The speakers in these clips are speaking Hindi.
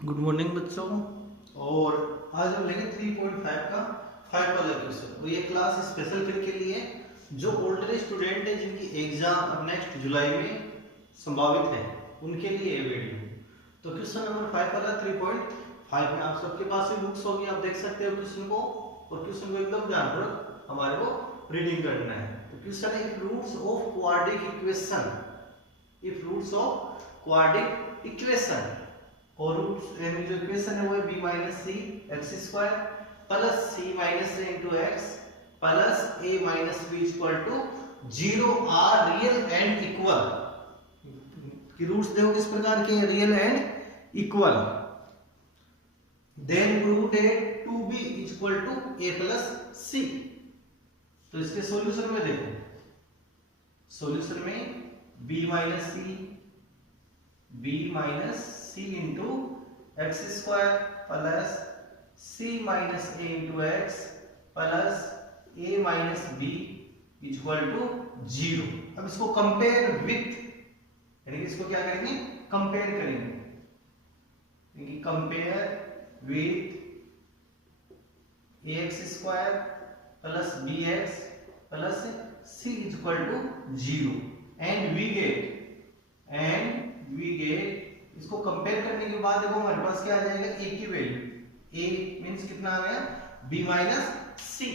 गुड मॉर्निंग बच्चों। और आज हम लेंगे 3.5 का 5 वाला क्वेश्चन। और ये क्लास स्पेशल फिर के लिए जो ओल्डर स्टूडेंट है जिनकी एग्जाम अब नेक्स्ट जुलाई में संभावित है उनके लिए ये वीडियो। तो क्वेश्चन नंबर 5 वाला 3.5 में आप सबके पास भी बुक्स होगी, आप देख सकते हो क्वेश्चन को। और क्वेश्चन को एकदम ध्यानपूर्वक हमारे को रीडिंग करना है। तो क्वेश्चन है roots of quadratic equation. If roots of quadratic equation और रूट्स यानी जो इक्वेशन है वो है b minus C X square plus C minus A into x plus A minus B equal to 0 are real and equal. कि रूट्स देखो किस प्रकार के हैं, real and equal. Then root A two B equal to A plus C. तो इसके सॉल्यूशन में देखो, सॉल्यूशन में b minus c into x square plus C minus A into x plus A minus B equal to 0। अब इसको कंपेयर विथ, यानी इसको क्या करेंगे, कंपेयर करेंगे। Compare with a x square plus b x plus c equal to 0 and we get इसको कंपेयर करने के बाद देखो हमारे पास क्या आ जाएगा, ए की वैल्यू। ए मींस कितना आ गया, b माइनस सी,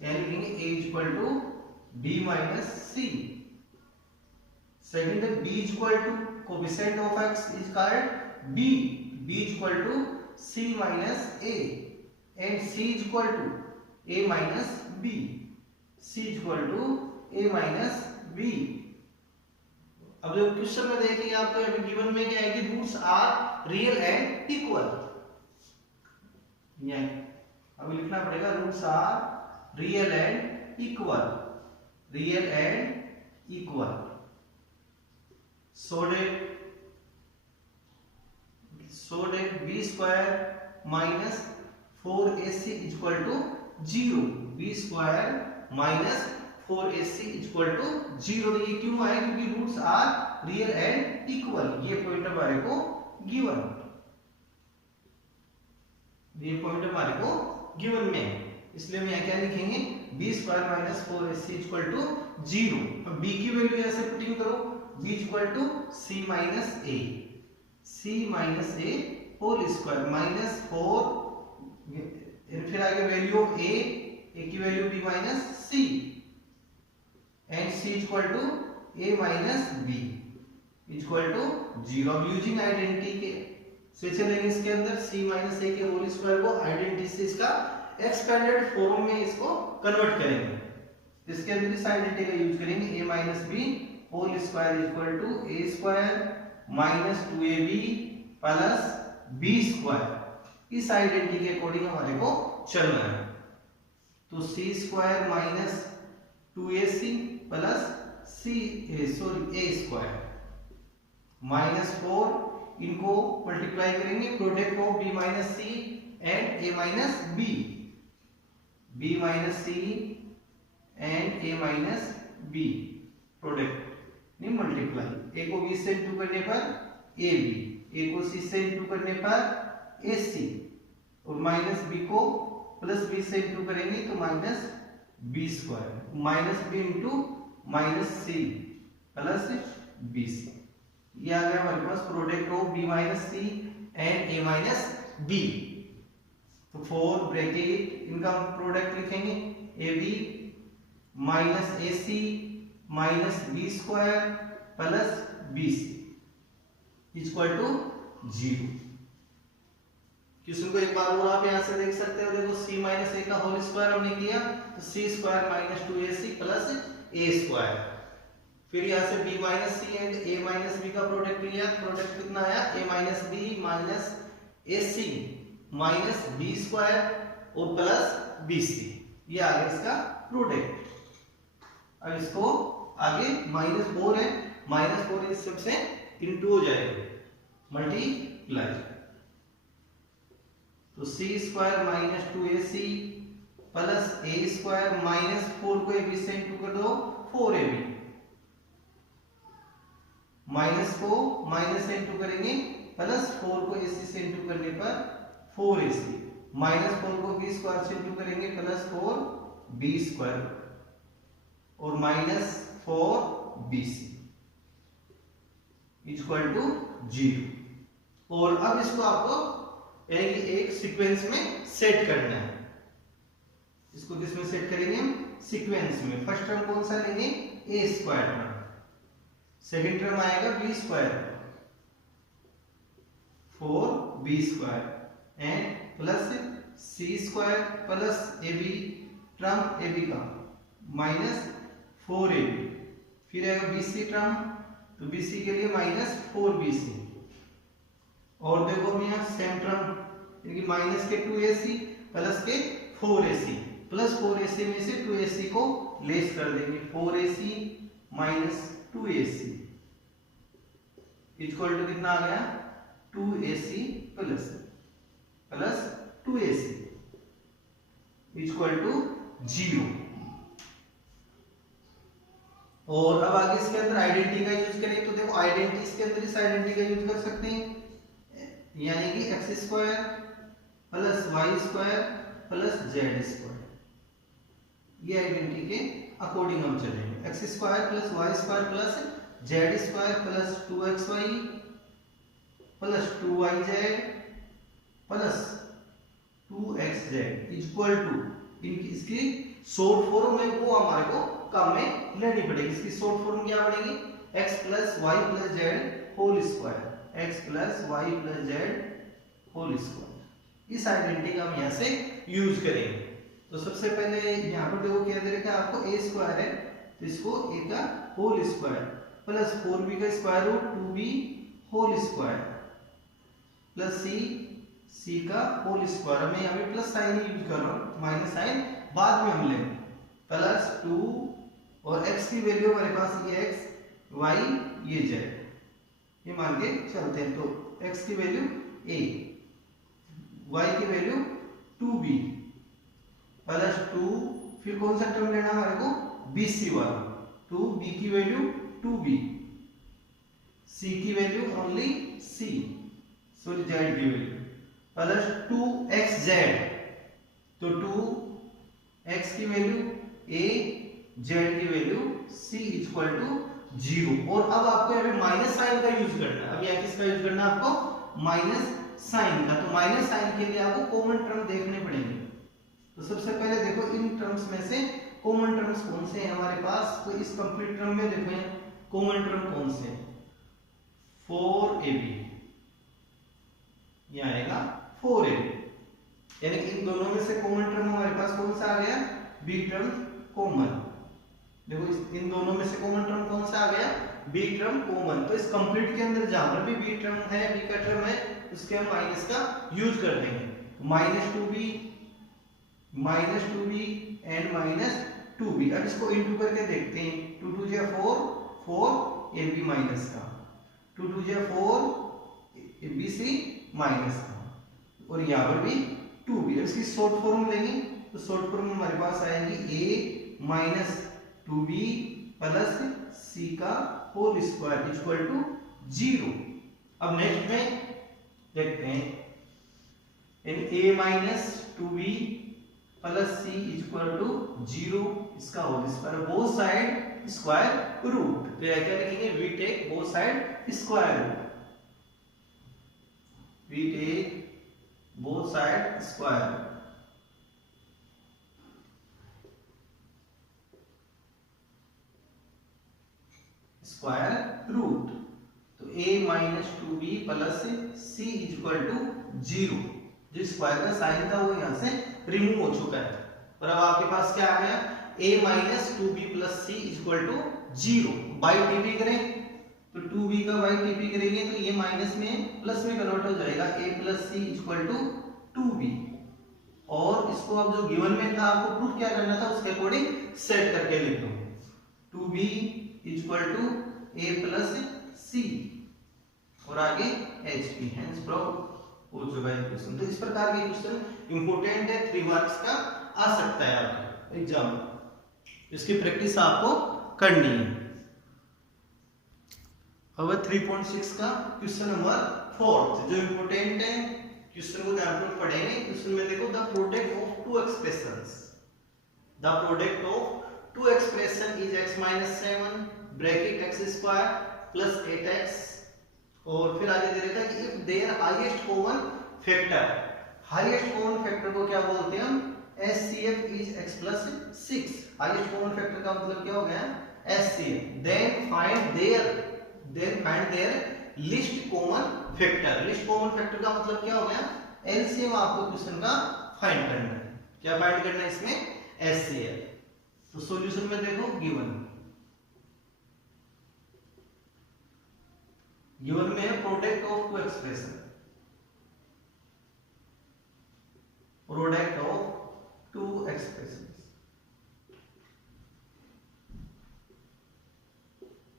यानी लिखेंगे a equal to b minus c. Second है b equal to coefficient of x is called b equal to c minus a and c equal to a minus b, c equal to a minus b। अब जो क्वेश्चन में देखिए आपको अभी गिवन में क्या है कि roots are real and equal. अभी लिखना पड़ेगा roots are real and equal, real and equal. So that b square minus 4ac equal to 0, b square minus 4ac equal to 0। ये क्यों आए, क्योंकि roots are real and equal. ये पॉइंट हमारे को गिवन, ये पॉइंट हमारे को गिवन में है, इसलिए हम यहाँ क्या लिखेंगे, b square minus 4ac equal to 0। अब b की वैल्यू ऐसे पुटिंग करो, b equal to c minus a whole square minus 4, फिर आगे वैल्यू ऑफ a की value b minus c and c equal to a minus b equal to 0। अब यूजिंग आइडेंटिटी के से चलेंगे इसके अंदर c minus a के होल स्क्वायर को आइडेंटिटी से इसका एक्सपेंडेड फॉर्म में इसको कन्वर्ट करेंगे। इसके अंदर इस आइडेंटिटी का यूज करेंगे, a minus b whole square equal to a square minus 2ab plus b square. इस आइडेंटिटी के अकॉर्डिंग हमारे को चलना है। तो c square minus 2ac plus a square minus 4, इनको मल्टीप्लाई करेंगे, product of b minus C and a minus b minus C and a minus b product नहीं मल्टीप्लाई। a को b से इंटू करने पर ab, a को c से इंटू करने पर ac और माइनस b को प्लस b से इंटू करेंगे तो minus b square minus b into minus C plus B C. ये आ गया हमारे पास product of b minus C and a minus b। तो 4 ब्रैकेट इनका प्रोडक्ट लिखेंगे, ab minus ac minus b square plus bc equal to 0। Question को एक बार और आप यहां से देख सकते हो, देखो c माइनस a का होल स्क्वायर हमने किया तो c square minus 2ac plus a square. फिर यहां से b minus C and a minus b का प्रोडक्ट लिया, प्रोडक्ट कितना आया, a minus b minus ac minus b square और प्लस bc। ये आ गया इसका प्रोडक्ट। अब इसको आगे माइनस 4 है, माइनस 4 इस सबसे इंटू हो जाएगा, मल्टीप्लाई। तो c square minus 2ac plus a square minus 4 को ab से इंटू कर दो 4ab, माइनस को माइनस से इंटू करेंगे प्लस 4 को AC से इंटू करने पर 4AC, माइनस 4 को B स्क्वायर से इंटू करेंगे प्लस 4B स्क्वायर और माइनस 4BC इक्वल टू 0। और अब इसको आपको एक सीक्वेंस में सेट करना है। इसको किसमें सेट करेंगे हम? सीक्वेंस में। फर्स्ट टर्म कौन सा लेंगे? A square term, second term आएगा B square 4B square and plus C square plus AB term AB का माइनस 4AB, फिर आएगा BC टर्म, तो BC के लिए माइनस 4BC और देखो अब यहाँ सेम टर्म यानी माइनस के 2AC प्लस के 4AC, प्लस 4AC में से 2AC को लेस कर देंगे 4AC minus 2AC equal to कितना आ गया? 2AC plus 2AC equal to 0। और अब आगे इसके अंदर आइडेंटिटी का यूज करें तो देखो आइडेंटिटी इसके अंदर इस आइडेंटिटी का यूज कर सकते हैं, यानी कि x square plus y square plus z square, ये आइडेंटिटी के अकॉर्डिंग हम चलेंगे। X square plus y square plus z square plus 2xy plus 2yz plus 2xz equal to इसकी शॉर्ट फॉर्म में वो हमारे को काम में लेनी पड़ेगी। इसकी शॉर्ट फॉर्म क्या बनेगी? x plus y plus z whole square, x plus y plus z whole square. इस आइडेंटिटी का हम यहाँ से यूज करेंगे। तो सबसे पहले यहाँ पर देखो क्या दे रखा है आपको? a स्क्वायर है तो इसको a का होल स्क्वायर प्लस 4b का square root 2b whole square plus c का होल स्क्वायर। मैं यहाँ पे प्लस साइन यूज कर रहा हूँ, माइनस साइन बाद में हम लेंगे, प्लस 2 और x की वैल्यू हमारे पास ये x y ये z, ये मान के चलते हैं। तो x की वैल्यू a, y की वैल्यू 2b प्लस 2, फिर कौन सा टर्म लेना हमारे को? bc वाला, 2b की वैल्यू 2b, c की value only c, sorry z की वैल्यू प्लस 2xz, तो 2x की वैल्यू a, z की वैल्यू c इक्वल टू 0। और अब आपको यहाँ पे माइनस साइन का यूज करना है। अब यहाँ किसका यूज करना है आपको? माइनस साइन का। तो माइनस साइन के लिए आपको कॉमन टर्म देखने पड़ेंगे। तो सबसे पहले देखो इन टर्म्स में से कॉमन टर्म्स कौन से हैं हमारे पास? तो इस कंप्लीट टर्म में देखो कॉमन टर्म कौन से हैं? 4ab, ये आएगा 4ab, यानी इन दोनों में से कॉमन टर्म हमारे पास कौन सा आ गया? b term common. देखो इन दोनों में से कॉमन टर्म कौन सा आ गया? b term common. तो इस कंप्लीट के अंदर जहां पर भी b टर्म है, b का टर्म है, उसके हम माइनस का यूज कर देंगे। Minus 2b and minus 2b। अब इसको इनटू करके देखते हैं। 2 2 जा 4, 4ab माइनस का, 2 2 जा 4 abc माइनस का, और यहाँ पर भी 2b। अब इसकी शॉर्ट फॉर्म लेंगे तो शॉर्ट फॉर्म हमारे पास आएगी a minus 2b plus c का होल स्क्वायर इक्वल टू 0। अब नेक्स्ट में देखते हैं a minus 2b plus c equal to 0, इसका whole square, both side square root. तो क्या लिखेंगे? We take both side square root, we take both side square root. Square root, तो a minus 2b plus c equal to 0। जो स्क्वायर का साइन था वो यहाँ से रिमूव हो चुका है, और अब आपके पास क्या आ गया? a minus 2b plus c equal to 0। By TP करें तो 2b का बाई टीपी करेंगे तो ये माइनस में प्लस में कन्वर्ट हो जाएगा, a plus c equal to 2b। और इसको अब जो गिवन में था आपको प्रूफ क्या करना था उसके अकॉर्डिंग सेट करके लिख दो। 2b equal to a plus c और आगे hp, हेंस प्रूव हो चुका है क्वेश्चन। तो इस प्रकार के क्वेश्चन इंपॉर्टेंट है, 3 मार्क्स का आ सकता है आपके एग्जाम में, इसकी प्रैक्टिस आपको करनी है। अब 3.6 का क्वेश्चन नंबर फोर्थ जो इंपोर्टेंट है, क्वेश्चन को ध्यान पूर्वक पढ़ेंगे। क्वेश्चन में देखो the product of two expressions, the product of two expression is x minus 7 bracket x square plus 8x, और फिर आगे दे रखा है कि if their highest common factor, highest common factor को क्या बोलते हैं हम, HCF is x plus 6। Highest common factor का मतलब क्या हो गया, HCF। Then find their least common factor. Least common factor का मतलब क्या हो गया, LCM आपको क्वेश्चन का फाइंड करना है। क्या फाइंड करना है इसमें, HCF। तो सॉल्यूशन में देखो गिवन में है product of two expression, product of two expression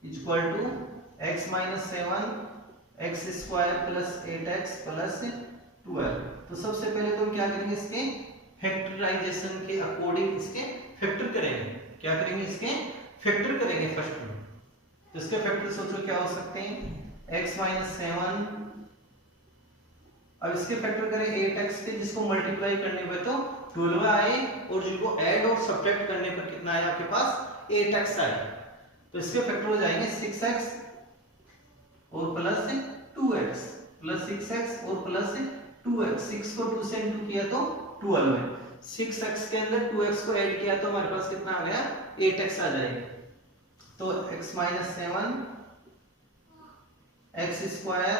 equal to x minus 7 x square plus 8x plus 12। तो सबसे पहले तो हम क्या करेंगे, इसके फैक्टराइजेशन के अकॉर्डिंग इसके फैक्टर करेंगे। क्या करेंगे, इसके फैक्टर करेंगे फर्स्ट में। तो इसके फैक्टर सोचो क्या हो सकते हैं, x माइनस 7, अब इसके फैक्टर करें 8x के, जिसको मल्टीप्लाई करने पे तो 12 आए, और जिनको ऐड और सब्ट्रैक्ट करने पर कितना आया आपके पास, 8x आए। तो इसके फैक्टर हो जाएंगे 6x और प्लस 2x, प्लस 6x और प्लस 2x। 6 को 2 से इंटू किया तो 12 है, 6x के अंदर 2x को ऐड किया तो हमारे पास कितना आ गया, 8x आ जाएगा। तो x माइनस 7 x स्क्वायर,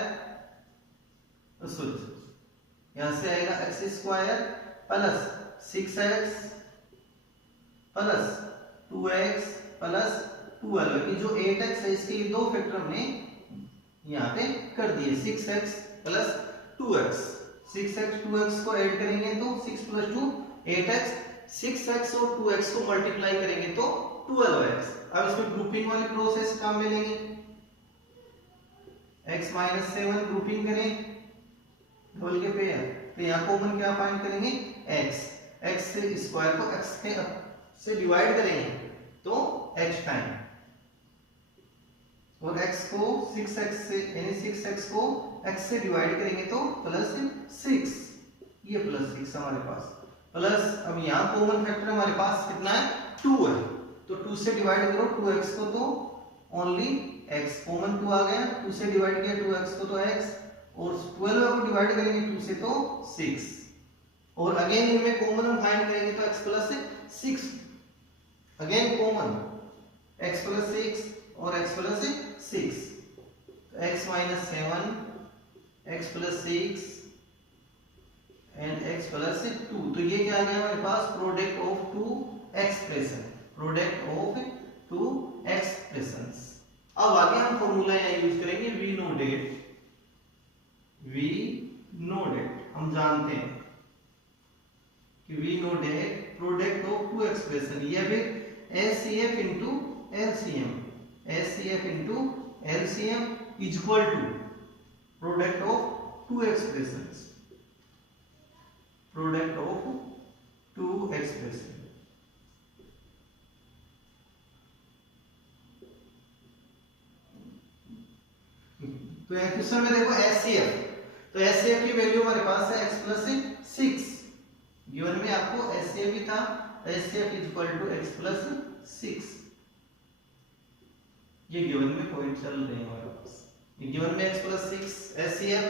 यहां से आएगा x square plus 6x plus 2x plus 12। ये जो 8x है इसके ये दो फैक्टर हमने यहाँ पे कर दिए, 6x plus 2x। 6x 2x को ऐड करेंगे तो 6 प्लस 2 8x, 6x और 2x को मल्टीप्लाई करेंगे तो 12x। अब इसमें ग्रुपिंग वाली प्रोसेस काम में लेंगे, x माइनस 7 ग्रुपिंग करें डबल के पेयर, तो यहाँ कॉमन क्या फाइंड करेंगे, x से स्क्वायर को x के से डिवाइड करेंगे तो x टाइम, और x को 6x से, यानी 6x को x से डिवाइड करेंगे तो प्लस 6, ये प्लस 6 हमारे पास प्लस। अब यहाँ कॉमन फैक्टर हमारे पास कितना है, 2 है, तो 2 से डिवाइड करो 2x को तो ओनली x, कॉमन 2 आ गया, 2 से डिवाइड किया 2x को तो x, और 12 को डिवाइड करेंगे 2 से तो 6, और अगेन इनमें कॉमन हम फाइंड करेंगे तो x plus 6, again common x plus 6 और x plus 6, x minus 7 x plus 6 and x plus 2। तो ये क्या आ गया हमारे पास, product of two expression, product of two expressions. अब आगे हम फॉर्मूला यहाँ यूज करेंगे, वी नो डेट, हम जानते हैं कि we know that product of two expression, या फिर HCF into LCM, HCF into LCM equal to product of two expressions, product of two expression. तो यहाँ क्वेश्चन में देखो HCF, तो HCF की वैल्यू हमारे पास है x प्लस 6, गिवन में आपको HCF भी था, HCF equal to x plus 6, ये गिवन में पॉइंट चल रहे हैं हमारे पास। ये गिवन में x प्लस 6 HCF,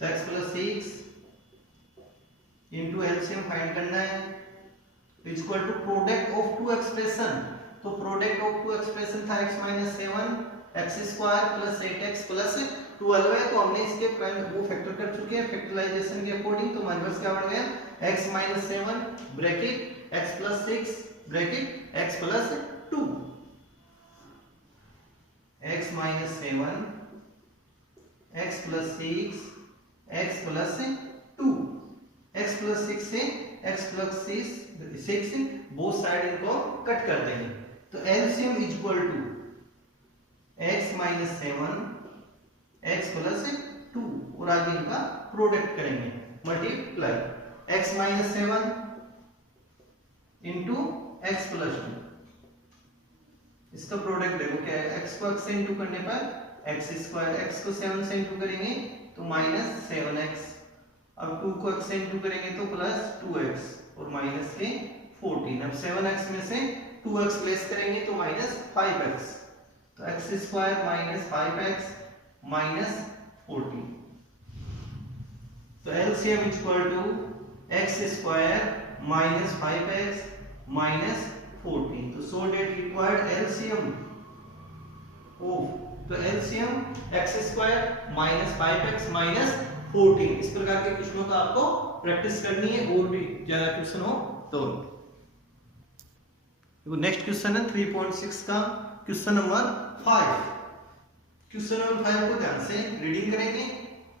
तो x plus 6 into LCM find करना है, equal to product of two expression. तो प्रोडक्ट ऑफ टू एक्सप्रेशन था x minus 7 x square plus 8x plus 12 है, तो हमने इसके वो फैक्टर कर चुके हैं फैक्टराइजेशन के अकॉर्डिंग। तो हमारे पास क्या बन गया, x minus 7 bracket x plus 6 bracket x plus 2, x minus 7 x plus 6 x plus 2, x plus 6 से x प्लस 6 बोथ साइड इनको कट कर देंगे, तो LCM equal to x minus 7 x plus 2, और आगे इनका प्रोडक्ट करेंगे multiply, x minus 7 into x plus 2, इसका प्रोडक्ट देखो क्या है, x को x से इंटू करने पर x स्क्वायर, x को 7 से इंटू करेंगे तो माइनस 7x। अब 2 को x से इंटू करेंगे तो प्लस 2x और माइनस के 14। अब 7x में से 2x प्लेस करेंगे तो माइनस 5x, तो x square minus 5x minus 14। तो LCM equal to x square minus 5x minus 14। तो so that required LCM of, तो LCM x square minus 5x minus 14। इस प्रकार के क्वेश्चनों का आपको प्रैक्टिस करनी है, और भी ज्यादा क्वेश्चन हो तो। नेक्स्ट क्वेश्चन है 3.6 का क्वेश्चन नंबर 5। क्वेश्चन नंबर 5 को ध्यान से रीडिंग करेंगे।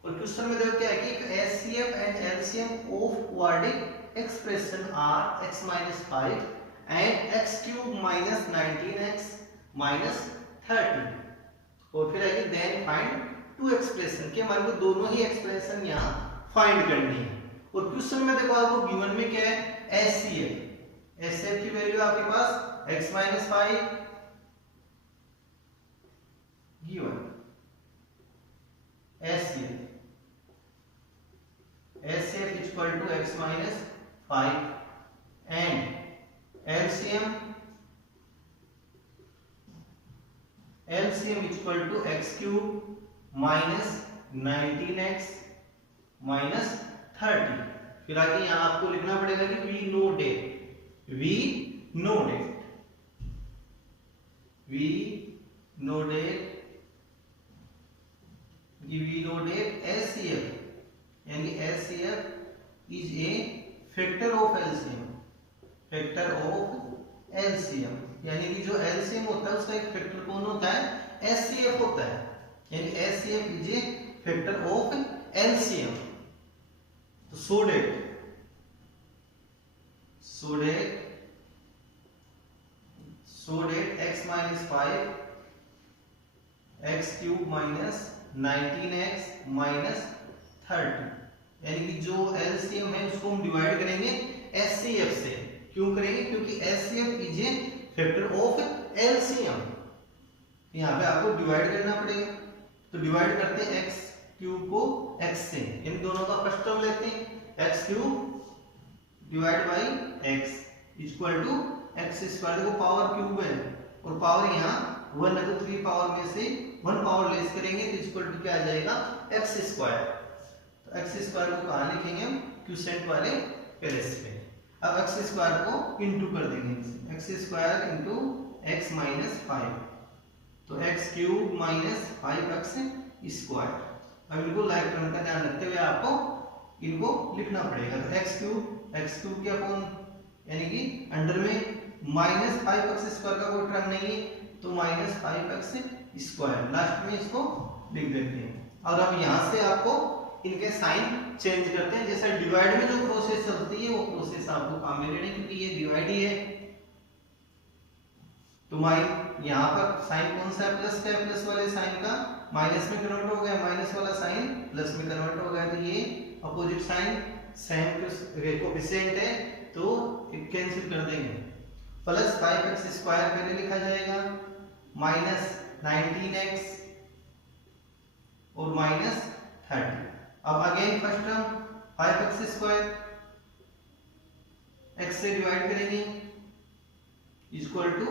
और क्वेश्चन में देखो क्या है कि एक HCF and LCM of quadratic expression are x minus 5 एंड x cube minus 19x minus 30। और फिर आएगी देन फाइंड टू एक्सप्रेशन, कि हमारे को दोनों ही एक्सप्रेशन यहाँ फाइंड करनी है। और क्वेश्चन में देखो आपको गिवन में क्या है, एचसीएफ। एचसीएफ की वैल्यू आपके पास x minus 5 given, HCF HCF equal to x minus 5 and LCM LCM equal to x cube minus 19x minus 30। फिर आगे यहां आपको लिखना पड़ेगा कि we know that, we know that, we know that, we know that HCF, यानी HCF is a factor of LCM, factor of LCM, यानी कि जो एलसीएम होता है उसका एक फैक्टर कौन होता है, एचसीएफ होता है, यानी HCF is a factor of LCM. तो so that x minus 5 x cube minus 19x minus 30, यानी कि जो एलसीएम है उसको हम डिवाइड करेंगे एचसीएफ से। क्यों करेंगे, क्योंकि HCF is a factor of LCM. यहाँ पे आपको डिवाइड करना पड़ेगा, तो डिवाइड करते हैं x क्यूब को x से, इन दोनों का फर्स्ट टर्म लेते हैं, x cube divide by x equal to x square. देखो पावर क्यूब है और पावर यहाँ 1 है, तो 3 पावर में से 1 पावर लेस करेंगे तो इक्वल टू क्या आ जाएगा, x स्क्वायर। तो x स्क्वायर को कहाँ लिखेंगे हम, क्वोशिएंट वाले पेरेस पे। अब x स्क्वायर को इंटू कर देंगे, x square into x minus 5, तो x cube minus 5x square. अब इनको लाइक टर्म का ध्यान रखते हुए आपको इनको लिखना पड़ेगा। तो x क्यूब क्या कौन, यानी कि अंडर में माइनस 5x स्क्वायर का कोई टर्म नहीं है, तो माइनस 5x स्क्वायर लास्ट में इसको लिख देते हैं। और अब यहाँ से आपको इनके साइन चेंज करते हैं, जैसे डिवाइड में जो प्रोसेस चलती है वो प्रोसेस आपको काम में लेनी, क्योंकि ये डिवाइड ही है। तो यहाँ पर साइन कौन सा है, प्लस का, प्लस वाले साइन का माइनस में कन्वर्ट हो गया, माइनस वाला साइन प्लस में कन्वर्ट हो गया, तो ये अपोजिट साइन सेम कोएफिशिएंट है तो कैंसिल कर देंगे। प्लस 5x स्क्वायर पहले लिखा जाएगा, माइनस 19x और माइनस 30। अब again first term 5x square x से डिवाइड करेंगे equal to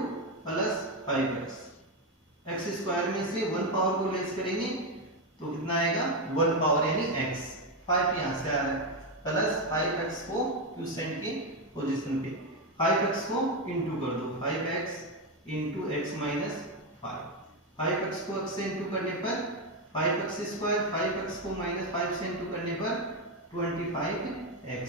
plus 5x, x square में से 1 पावर को लेस करेंगे तो कितना आएगा, 1 पावर यानी x, 5 यहाँ से आ रहा है, प्लस 5x को क्वोशिएंट की पोजीशन पे 5x को इंटू कर दो, 5x into x minus 5, 5x को x से इंटू करने पर 5x स्क्वायर, 5x को माइनस 5 से इंटू करने पर 25x,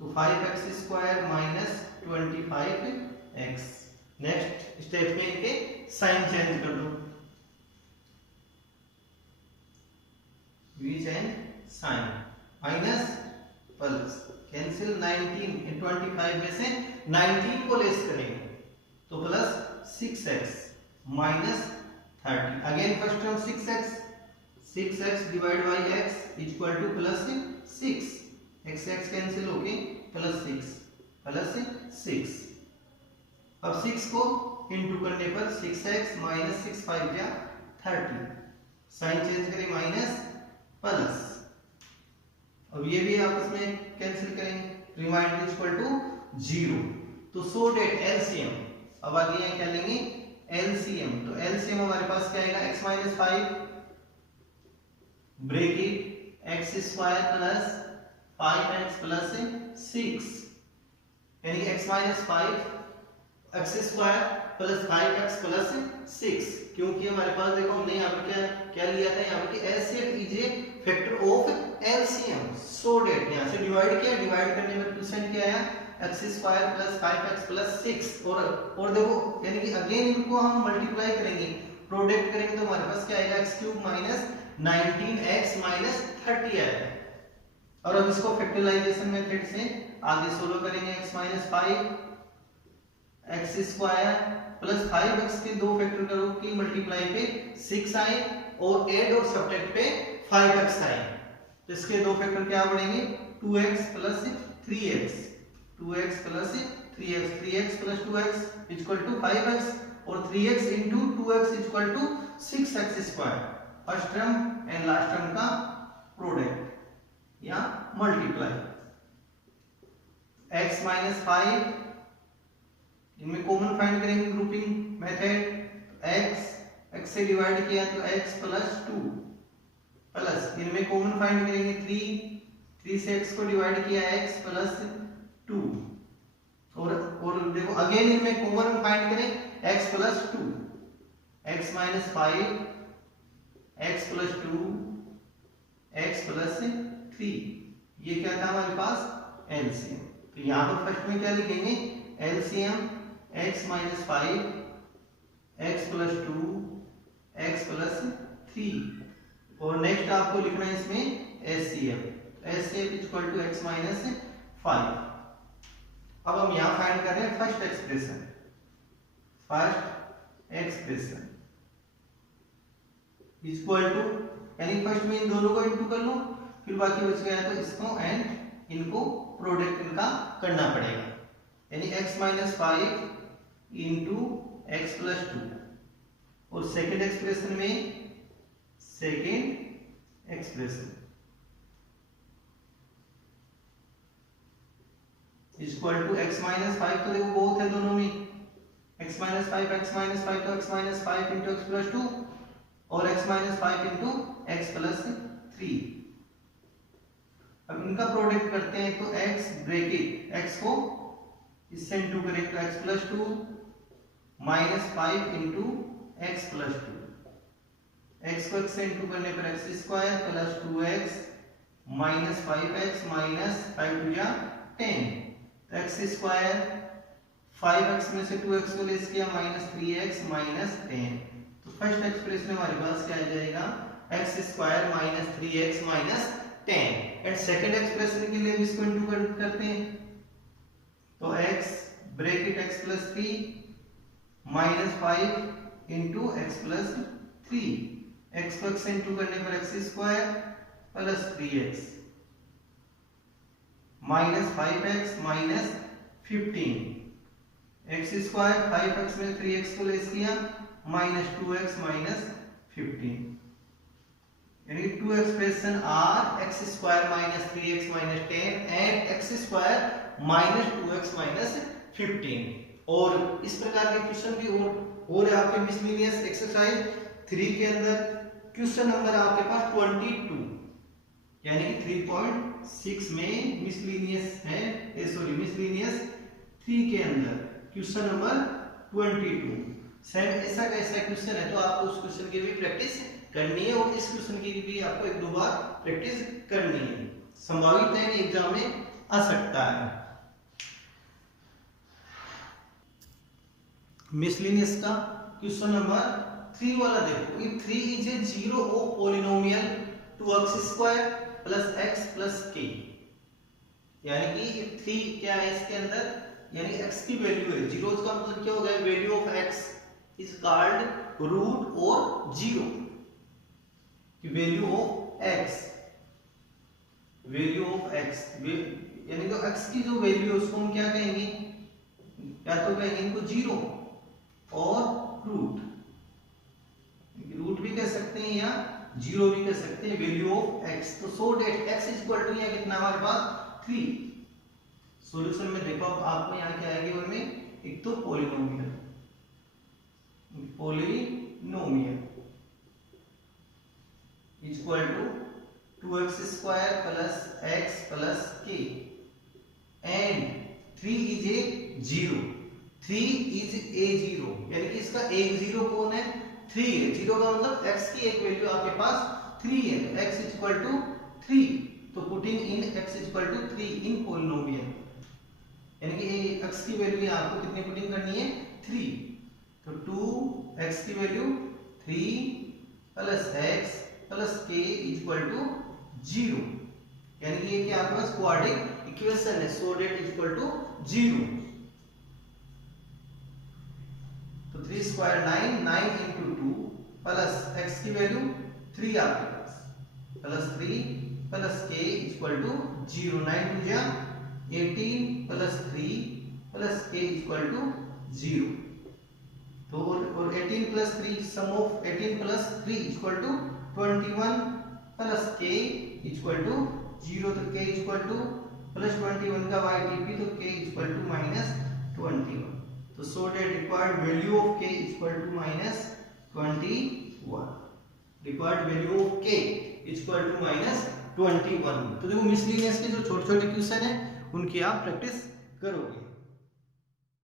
तो 5x square minus 25x। Next step में इनके साइन चेंज कर दो, we change sign, minus plus, cancel 19 25 में से 19 को लेस करेंगे तो plus 6x minus 30। Again first term 6x divide by x equal to plus 6, x cancel होके प्लस 6। अब 6 को इंटू करने पर 6x माइनस 6 5 क्या 30, साइन चेंज करें माइनस प्लस, अब ये भी आपस में कैंसिल करेंगे, रिमाइंडर इक्वल टू 0। तो सो डेट एलसीएम, अब आगे यहाँ क्या लेंगे एलसीएम, तो एलसीएम हमारे पास क्या आएगा x minus 5 bracket x square plus 5x plus 6, यानी x minus 5 x square plus 5x plus 6, क्योंकि हमारे पास देखो हमने यहाँ पे क्या क्या लिया था, यहाँ पे कि LCM is a factor of LCM, so that यहाँ से डिवाइड किया, डिवाइड करने में परसेंट क्या आया x square plus 5x plus 6, और देखो यानी कि अगेन इनको हम मल्टीप्लाई करेंगे, प्रोडक्ट करेंगे तो हमारे पास क्या आएगा x cube minus 19x minus 30 आएगा। और अब इसको फैक्टराइजेशन मेथड से आगे सोल्व करेंगे, x minus 5 x square plus 5x के दो फैक्टर करो कि मल्टीप्लाई पे 6 आए और ऐड और सब्ट्रैक्ट पे 5x आए, तो इसके दो फैक्टर क्या बनेंगे 2x plus 3x, 2x plus 3x, 3x plus 2x equal to 5x और 3x into 2x equal to 6x square, first term and last term का प्रोडक्ट या मल्टीप्लाई, x माइनस 5 इनमें कॉमन फाइंड करेंगे ग्रुपिंग मेथड, x से डिवाइड किया तो x प्लस 2 प्लस इनमें कॉमन फाइंड करेंगे 3 से x को डिवाइड किया x प्लस 2 और देखो अगेन इनमें कॉमन फाइंड करें x plus 2, x minus 5 x plus 2 x plus 3, ये क्या था हमारे पास एलसीएम। तो यहाँ पर फर्स्ट में क्या लिखेंगे LCM x minus 5 x plus 2 x plus 3, और नेक्स्ट आपको लिखना है इसमें HCF, HCF equal to x minus 5। अब हम यहाँ फाइंड कर रहे हैं फर्स्ट एक्सप्रेशन, इक्वल टू यानी फर्स्ट में इन दोनों को इंटू कर लो, फिर बाकी बच गया तो इसको एंड इनको प्रोडक्ट इनका करना पड़ेगा, यानी x minus 5 into x plus 2, और सेकेंड एक्सप्रेशन में second expression equal to x minus 5, तो देखो बहुत है दोनों में, x माइनस 5 तो x minus 5 into x plus 2 और x minus 5 into x plus 3। अब इनका प्रोडक्ट करते हैं तो x ब्रैकेट x को इससे इंटू करें तो x plus 2 minus 5 into x plus 2, x को x से इंटू करने पर x square plus 2x minus 5x minus 5 टू जा 10, एक्स स्क्वायर 5x में से 2x को लेस किया माइनस 3x माइनस 10, तो फर्स्ट एक्सप्रेशन हमारे पास क्या आ जाएगा x square minus 3x minus 10, and second expression के लिए भी इसको इंटू करते हैं तो x bracket x plus 3 minus 5 into x plus 3, x को x से इंटू करने पर x square plus 3x minus 5x minus 15, x square 5x में 3x को लेस किया माइनस 2x माइनस 15, यानी two expression are x square minus 3x minus 10 and x square minus 2x minus 15। और इस प्रकार के क्वेश्चन भी और है आपके मिसलेनियस एक्सरसाइज 3 के अंदर क्वेश्चन नंबर आपके पास 22, यानी कि 3.6 में मिसलेनियस है, मिसलेनियस 3 के अंदर क्वेश्चन नंबर 22। सेम ऐसा कैसा क्वेश्चन है तो आपको उस क्वेश्चन की भी प्रैक्टिस करनी है और इस क्वेश्चन की भी आपको एक दो बार प्रैक्टिस करनी है, संभावित है एग्जाम में आ सकता है। मिसलेनियस का क्वेश्चन नंबर 3 वाला देखो, if 3 is a zero of polynomial 2x² plus x plus k, यानी कि इफ 3 क्या है इसके अंदर, यानी x की वैल्यू है, जीरो का मतलब क्या होगा value of x is called root और जीरो, वैल्यू ऑफ x, यानी तो x की जो वैल्यू है उसको हम क्या कहेंगे, या तो कहेंगे इनको जीरो और रूट भी कह सकते हैं या जीरो भी कर सकते हैं वैल्यू ऑफ x। तो so that x equal to यहाँ कितना हमारे पास 3। सॉल्यूशन में देखो अब आपको यहाँ क्या आएगी उनमें, एक तो polynomial equal to 2x square plus x plus k and 3 is a zero, 3 is a zero, यानी कि इसका एक जीरो कौन है, 3 है। जीरो का मतलब x की एक वैल्यू आपके पास 3 है, तो x इक्वल टू 3। तो putting in x equal to 3 in polynomial, यानी कि x की वैल्यू आपको कितनी पुटिंग करनी है, 3। तो 2x की value 3 plus x plus k equal to 0, यानी कि ये क्या आपके पास क्वाड्रेटिक इक्वेशन है, सो डेट इक्वल टू 0। तो 3 स्क्वायर 9, 9 इंटू 2 प्लस x की वैल्यू 3 आपके पास plus 3 plus k equal to 0। 9 टू जा 18 plus 3 plus k equal to 0। तो और 18 plus 3 sum of 18 plus 3 equal to 21 plus k equal to 0। तो k इक्वल टू प्लस 21 का ytp, तो k इक्वल टू माइनस 21। तो so that required value of k equal to minus 21, required value of k equal to minus 21। तो देखो मिसलिनियस के जो छोटे छोटे क्वेश्चन है उनकी आप प्रैक्टिस करोगे।